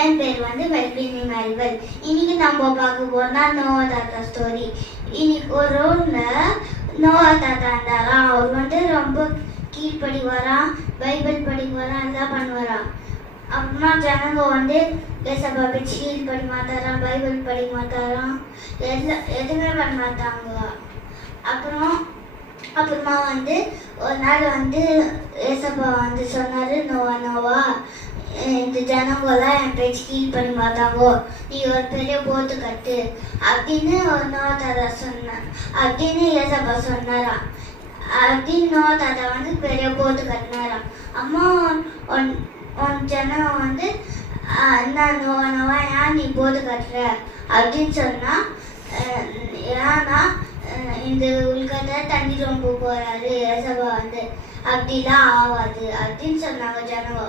என் பேர் வெல்பினி மேரிவெல். இன்னைக்கு நம்ம பார்க்க போனா நோவா தாத்தா ஸ்டோரி. இன்னைக்கு ஒரு ரோட்ல நோவா தாத்தா இருந்தாரா. அவர் ரொம்ப கீழ்படி வரான், பைபிள் படிக்க வரான், எல்லாம் பண்ணுவாராம். அப்புறமா ஜனங்க ஏசப்பா வச்சு கீழ் படி மாட்டாராம், பைபிள் படிக்க மாட்டாராம், எதுவுமே பண்ண மாட்டாங்க. அப்புறமா ஒரு நாள் ஏசப்பா சொன்னாரு, நோவா நோவா, இந்த ஜனங்கெல்லாம் என் பேச்சு கீழ் பண்ணி மாட்டாங்கோ, நீ ஒரு பெரிய போட்டு கட்டு அப்படின்னு ஒரு நோவா தாத்தா சொன்னார். அப்படின்னு ஏசப்பா சொன்னாராம். அப்படின்னு நோவா தாத்தா பெரிய போட்டு கட்டினாராம். அம்மா உன் ஜனம் என்ன நோவா நோவா ஏன் நீ போட்டு கட்டுற அப்படின்னு சொன்னா, ஏன்னா இந்த உலகத்தை தண்ணி ரொம்ப போறாரு ஏசப்பா அப்படிலாம் ஆகாது அப்படின்னு சொன்னாங்க ஜனங்க.